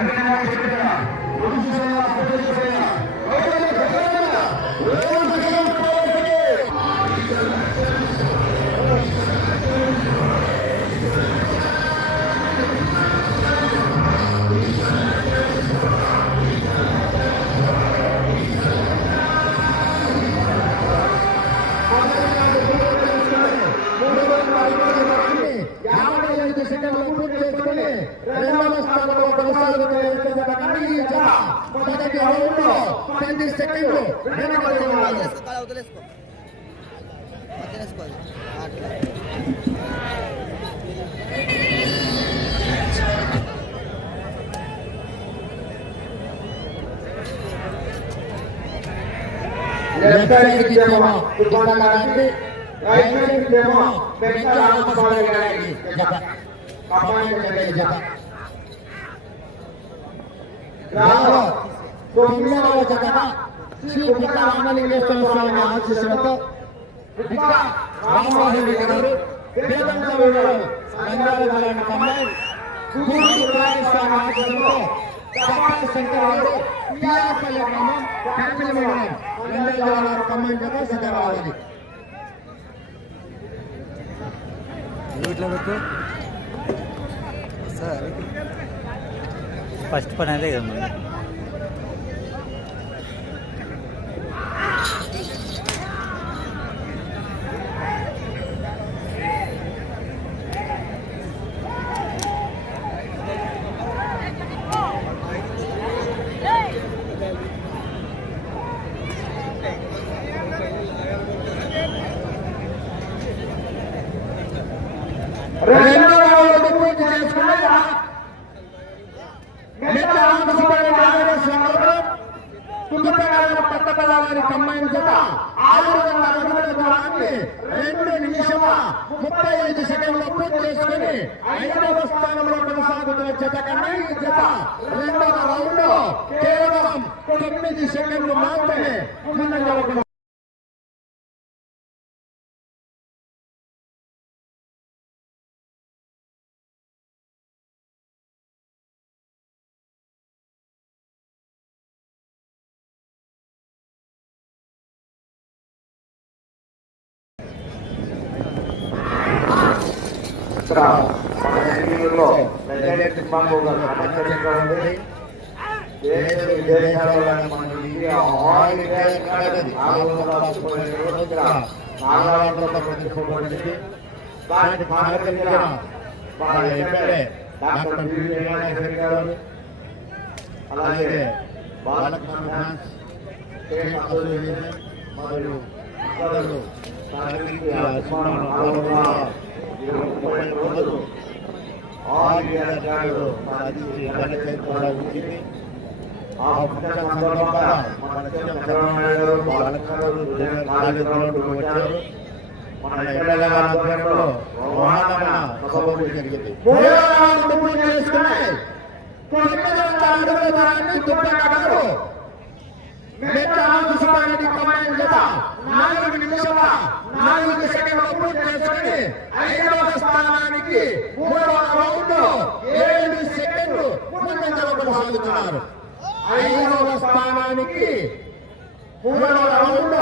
యాభై పది సెకండ్లు వెనుకబడి లెఫ్ట్ గారికి రైట్ గారికి రాలో తొమ్మిదవ జతగా శ్రీ బుక్క రామలింగేశ్వర స్వామి ఆశీస్సులతో బుక్క రామమోహన్ రెడ్డి గారు వేదంగా వీడు రంగాల జిల్లా కమాండ్ కూడి స్వామి ఆశీస్సులతో కపాల శంకర్ గారు పిఆర్పల్లి గ్రామం ఫ్యామిలీ మండలం రెండు జిల్లాల కమాండ్ జత సిద్ధరావాలి ఇట్లా పెట్టు. సరే. ఫస్ట్ పని అదే కదా మరి. రెండో రౌండ్ పూర్తి చేసుకున్నాక మిగతా రామసుబ్బారెడ్డి నాగేశ్వరరావు తుమ్మపల్లి పట్టపల్లి జత ఆరు వందల అడుగుల దూరాన్ని రెండు నిమిషముల ముప్పై ఐదు సెకండ్లు పూర్తి చేసుకుని ఐదవ స్థానంలో కొనసాగుతున్న జత కన్నా ఈ జత రెండవ రౌండ్ కేవలం తొమ్మిది సెకండ్లు మాత్రమే కొనసాగుతుంది. మన బాబు గారు సమస్యగా ఉంది దేశ విదేశాలలో మన ఇండియా ఆల్ ఇండియా నాలుగు వందల ప్రతిష్ఠించబడింది దానికి మన ఎమ్మెల్యే డాక్టర్ గారు అలాగే బాలకృష్ణ మరియు సహకరించి ముప్పై రోజులు ఆల్ ఇండియా చేసుకోవడం ఆ పుట్టిన సందర్భంగా మన చంద్రబాబు నాయుడు వచ్చారు మన ఎమ్మెల్యే ఆధ్వర్యంలో జరిగింది. తొమ్మిది వందల అడుగుల జత. నాలుగు నిమిషాల నాలుగు సెకండ్ల పూర్తి చేసుకుని ఐదవ స్థానానికి మూడవ రౌండ్ ఏడు సెకండ్లు ముందంజలో కొనసాగుతున్నారు. ఐదవ స్థానానికి మూడవ రౌండ్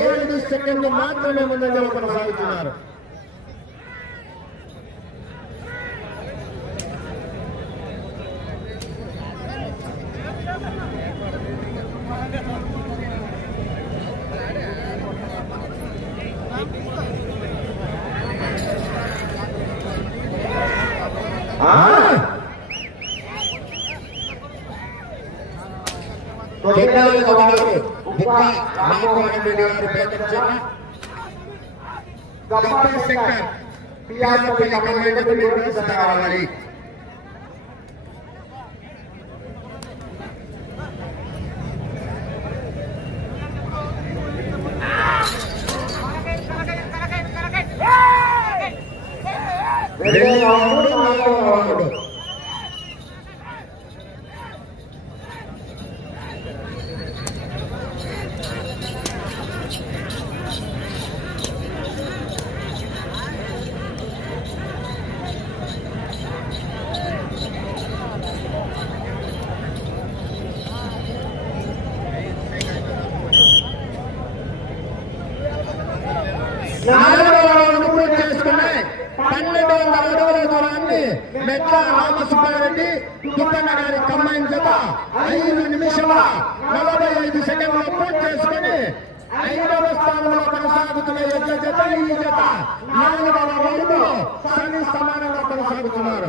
ఏడు సెకండ్లు మాత్రమే ముందంజలో కొనసాగుతున్నారు. గారు ప్రకటించిన పిఆర్పల్లి కమాండ్ మీరు రెండవ రౌండ్ నాలుగవ మెట్ల రామసుబ్బారెడ్డి దుబ్బన్న గారి కంబైన్ జత ఐదు నిమిషముల నలభై ఐదు సెకండ్ల పూర్తి చేసుకుని ఐదవ స్థానంలో కొనసాగుతున్న ఎడ్ల జత ఈ జత నాలుగవ రౌండ్లో సమానంగా కొనసాగుతున్నారు.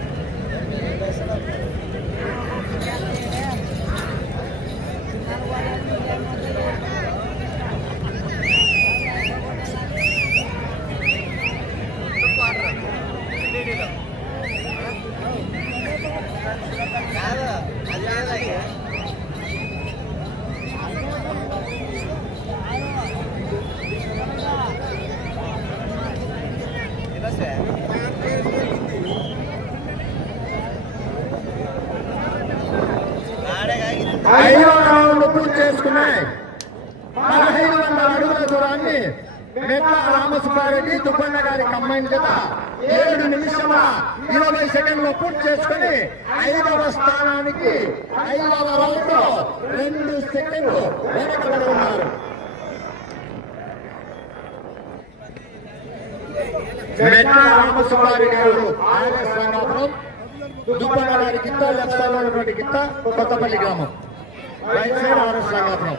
ఐదవ రౌండ్ పూర్తి చేసుకున్నాయి. పదహైదు వందల అడుగుల దూరాన్ని మెట్ల రామసుబ్బారెడ్డి దుబ్బన్న గారి కంబైన్ జత ఏడు నిమిషముల ఇరవై సెకండ్లు పూర్తి చేసుకుని ఐదవ స్థానానికి ఐదవ రౌండ్లో రెండు సెకండ్లు వెనకబడి ఉన్నారు. మెట్ల రామసుబ్బారెడ్డి గారు ఆర్ఎస్ రంగాపురం దుబ్బన్న గారి గిత్త లెఫ్ట్ సైడ్ ఉన్నటువంటి గిత్త కొత్తపల్లి గ్రామం. రైట్ సైడ్ ఆర్ఎస్ రంగాపురం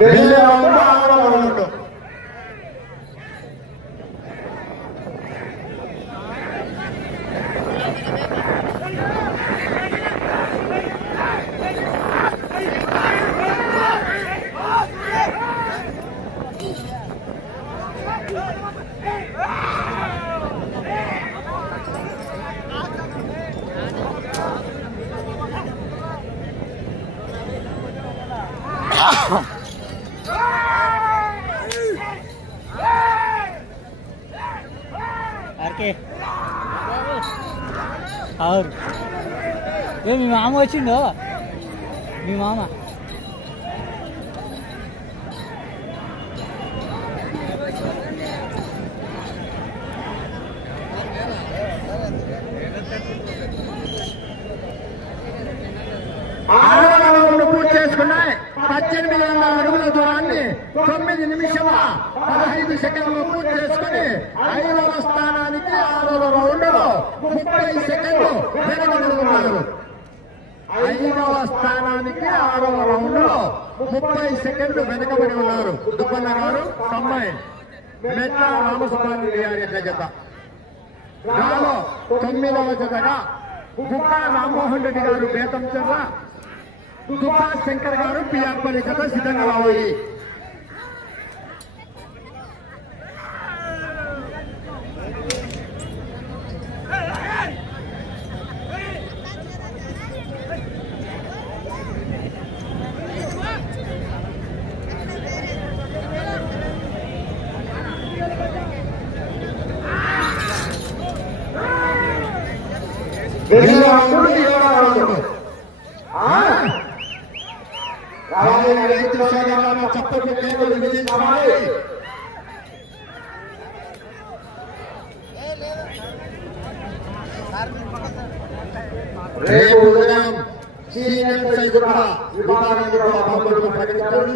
వెళ్ళే రౌండ్ ఆరవ రౌండ్ ఆర్కే అవును ఏ మీ మామ వచ్చిందో మీ మామ. పూర్తి చేసుకున్నాయి. పద్దెనిమిది వందల అడుగుల దూరాన్ని తొమ్మిది నిమిషముల పదహైదు సెకండ్లు పూర్తి చేసుకుని ఐదవ స్థానానికి ఆరవ రౌండ్ ముప్పై సెకండ్లు వెనకబడి ఐదవ స్థానానికి ఆరవ రౌండ్లో ముప్పై సెకండ్లు వెనుకబడి ఉన్నారు. దుబ్బన్న గారు కంబైన్. మెట్ల రామసుబ్బారెడ్డి గారి యొక్క జత. గాలో తొమ్మిదవ జతగా బుక్క రామ్మోహన్ రెడ్డి గారు బేతంచెర్ల దుబ్బా శంకర్ గారు పిఆర్పల్లి జత సిద్ధంగా రావాలి వెళ్ళే రౌండ్ ఏడవ రౌండ్ ఆ? రాబోయే రైతు సోదరులను చప్పట్లు కేకలు విధించాలి రేపు ఉదయం సీనియర్ కూడా కూడా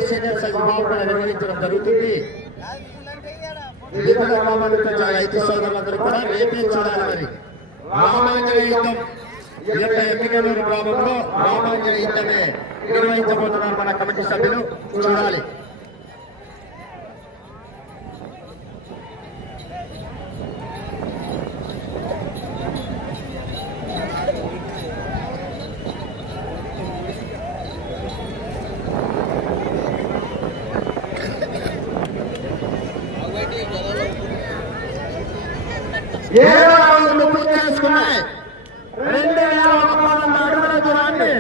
సీనియర్ విభాగం నిర్వహించడం జరుగుతుంది. వివిధ గ్రామాలకు రైతు సోదరులందరూ కూడా రేపే చూడాలి మరి. యుద్ధం గ్రామంలో యుద్ధమే నిర్వహించబోతున్నారు మన కమిటీ సభ్యులు. చూడాలి. ఏడో రౌండ్ పూర్తి చేసుకున్నాయి రెండు వేల ఒక వందల అడుగుల దూరాన్ని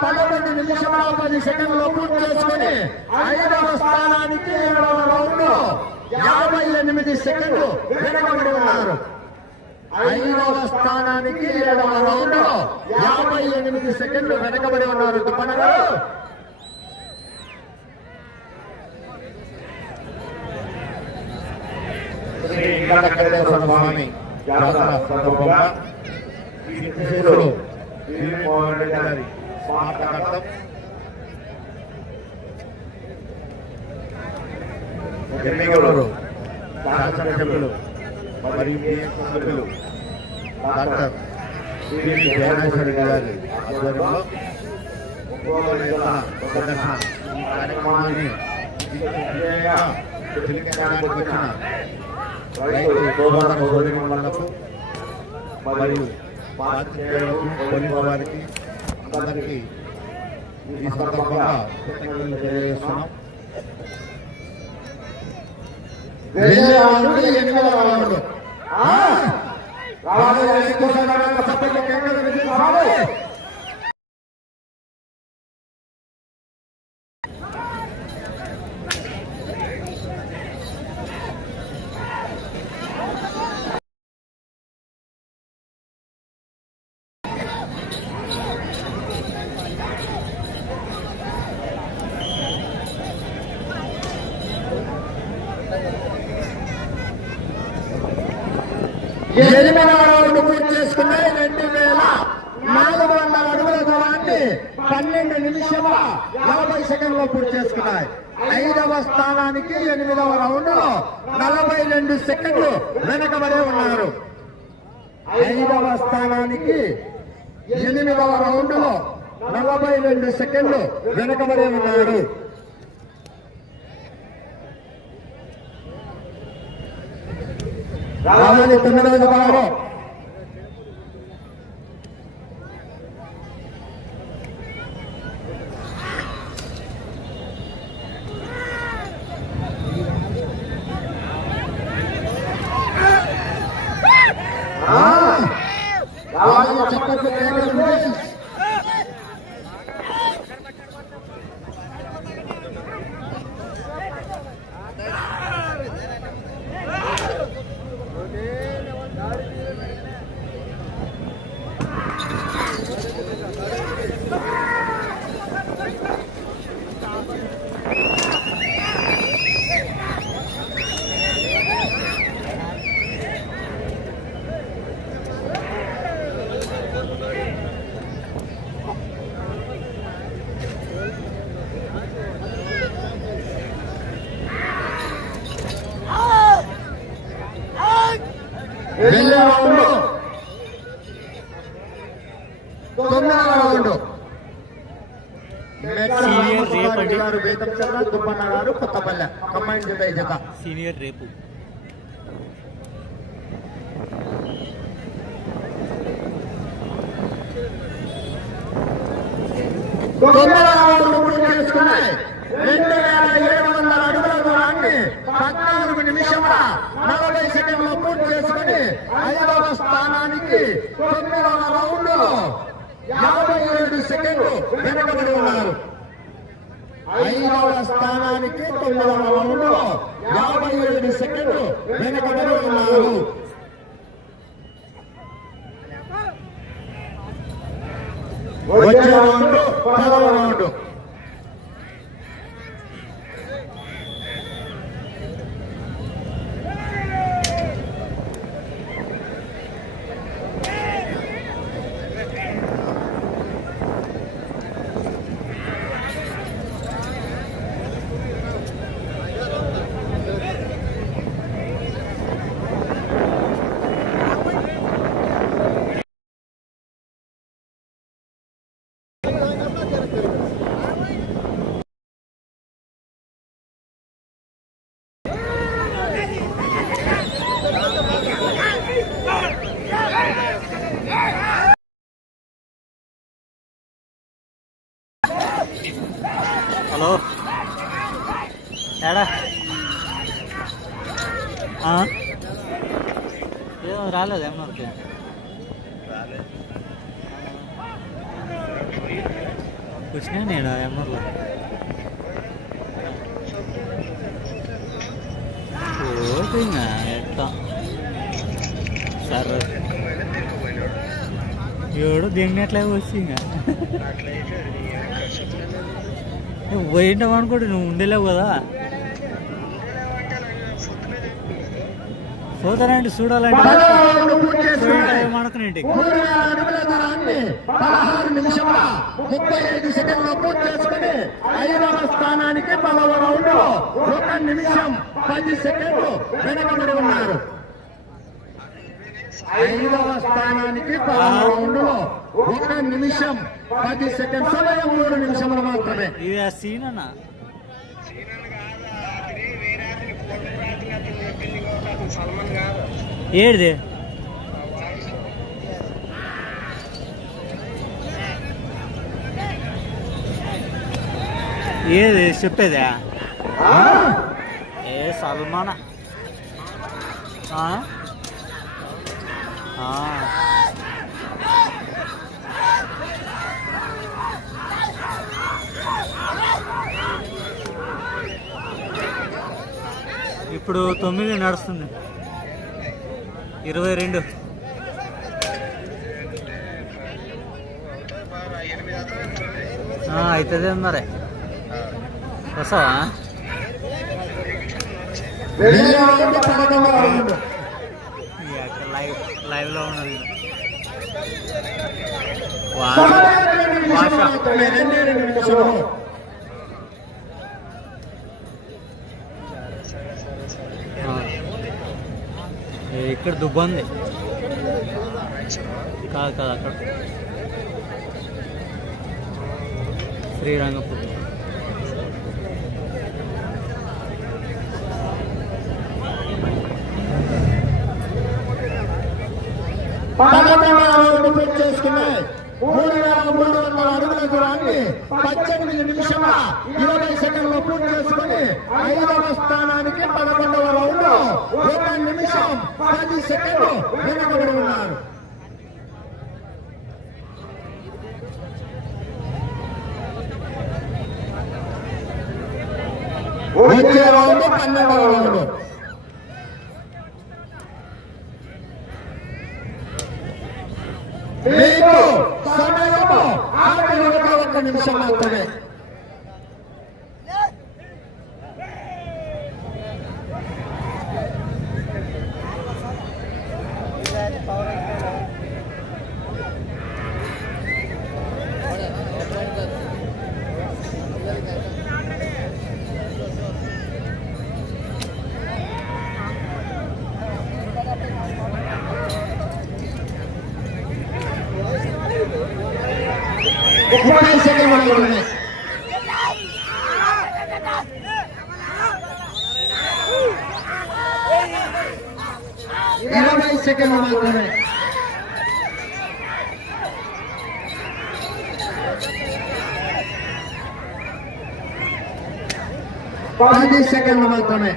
పదకొండు నిమిషంలో పది సెకండ్లు పూర్తి చేసుకుని ఐదవ స్థానానికి ఏడవ రౌండ్ యాభై ఎనిమిది సెకండ్లు వెనకబడి ఉన్నారు. ఐదవ స్థానానికి ఏడవ రౌండ్ యాభై ఎనిమిది సెకండ్లు వెనకబడి ఉన్నారు. దుబ్బన్న గారు శ్రీ వెంకటేశ్వర స్వామి. జాతర సందర్భంగా శిష్యుడు జగన్మోహన్ రెడ్డి గారి స్మారకార్థం ఎమ్మెగలూరు శాసనసభ్యులు మరియు పిఎస్ సభ్యులు డాక్టర్ సివి జగనేశ్వరి గారి ఆధ్వర్యంలో ఒంగోలు నేత ప్రదర్శన ఈ కార్యక్రమాన్ని తిలకించడానికి వచ్చిన రైతు సోదర సోదరిమణులకు మరియు వారికి అందరికీ ఈ సందర్భంగా వాళ్ళు రావాలి, రైతు సోదరులకు సభ్యులకు కేంద్ర విధి రావాలి. ఎనిమిదవ రౌండ్ పూర్తి చేసుకున్నాయి రెండు వేల నాలుగు వందల అడుగుల దూరాన్ని పన్నెండు నిమిషముల నలభై సెకండ్లో పూర్తి చేసుకున్నాయి. ఐదవ స్థానానికి ఎనిమిదవ రౌండ్లో నలభై రెండు సెకండ్లు వెనకబడే ఉన్నారు. ఐదవ స్థానానికి ఎనిమిదవ రౌండ్లో నలభై రెండు సెకండ్లు వెనకబడే ఉన్నారు. రావాలి తొమ్మిదవ జపాలో వెళ్ళే రౌండ్ తొమ్మిదవ రౌండ్ సీనియర్ రేపటి. గారు వేదం చంద్ర దుబ్బన్న గారు కొత్తపల్లె. కంబైన్ జత ఈ జత. సీనియర్ రేపు. తొమ్మిదవ రౌండ్ పూర్తి చేసుకున్నాయి. రెండు వేల ఏడు వందల అడుగుల దూరాన్ని పద్నాలుగు నిమిషముల నలభై సెకండ్లు పూర్తి చేసుకుని ఐదవ స్థానానికి తొమ్మిదవ రౌండ్ యాభై ఏడు సెకండ్లు వెనకబడి ఉన్నారు. ఐదవ స్థానానికి తొమ్మిదవ రౌండ్ యాభై ఏడు సెకండ్లు వెనకబడి ఉన్నారు. వచ్చే రౌండ్ పదవ రౌండ్ హలో ఏడా ఆ? ఏదో రాలేదు ఏమన్నా వచ్చినా నేను ఎమ్మర్లో పోతుందా ఎట్లా? సరే ఎవడు దిగినట్లే వచ్చి ఇంకా నువ్వు పోయింటావు అనుకోండి నువ్వు ఉండలేవు కదా? పోతానంటే చూడాలంటే. మనకునేంటి పదహారు నిమిషముల ముప్పై ఐదు సెకండ్ల పూర్తి చేసుకుని ఐదవ స్థానానికి పదవ రౌండ్ ఒక నిమిషం. పది సెకండ్లు వెనకబడి ఉన్నారు. ఐదవ స్థానానికి పదవ రౌండ్ ఒక నిమిషం పది సెకండ్ సమయం మూడు నిమిషములు మాత్రమే. ఏడిది? ఏది? చెప్పేదా? సల్మానా ఇప్పుడు తొమ్మిది నడుస్తుంది. ఇరవై రెండు. అవుతుంది మరి. వస్తావా వెళ్ళే రౌండ్ పదకొండవ రౌండ్ ఈ యొక్క లైవ్ లైవ్లో ఉన్నది వా- సమయం రెండు నిమిషములు భాష మాత్రమే రెండే రెండు లైవ్లో ఉన్నది ఇక్కడ దుబ్బంది. కాదు కాదు అక్కడ. శ్రీరంగపురం. పూర్తి చేసుకున్నాయి. మూడు వేల మూడు వందల అడుగుల దూరాన్ని పద్దెనిమిది నిమిషాల ఇరవై సెకండ్లు పూర్తి చేసుకుని ఐదవ స్థానానికి పదకొండవ రౌండ్ ఒక నిమిషం పది సెకండ్లు వెనకబడి ఉన్నారు. వచ్చే రౌండ్ పన్నెండవ రౌండ్. ఒక్క నిమిషం మాత్రమే ముప్పై సెకండ్లు మాత్రమే ఇరవై సెకండ్లు మాత్రమే పది సెకండ్లు మాత్రమే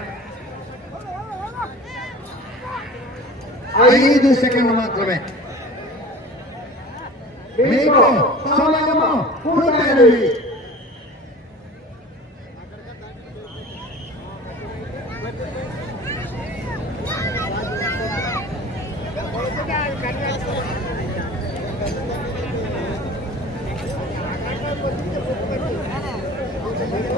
ఐదు సెకండ్లు మాత్రమే మీకు సమయము పూర్తయినది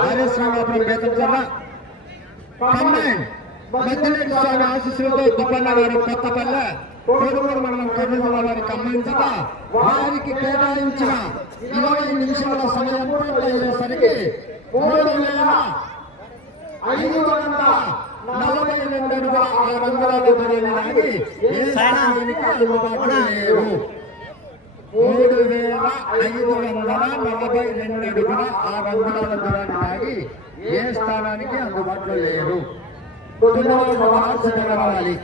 ఆర్ఎస్ రంగాపురం బేతంచర్ల కంబైన్ మధ్యరెడ్డి స్వామి ఆశీస్సులతో కొత్తపల్లె కోడుమూరు మండలం కర్నూలు వారికి అమ్మించగా వారికి కేటాయించిన ఇరవై నిమిషాల సమయం పూర్తి అయ్యేసరికి మూడు వేల ఐదు వందల నలభై రెండు ఆరు వందల దూరం ఏ అందుబాటులో లేవు. మూడు వేల ఐదు వందల నలభై రెండు అడుగుల ఆరు అంగుళాల దూరాన్ని లాగి ఏ స్థానానికి అందుబాటులో లేరు మార్చి రావాలి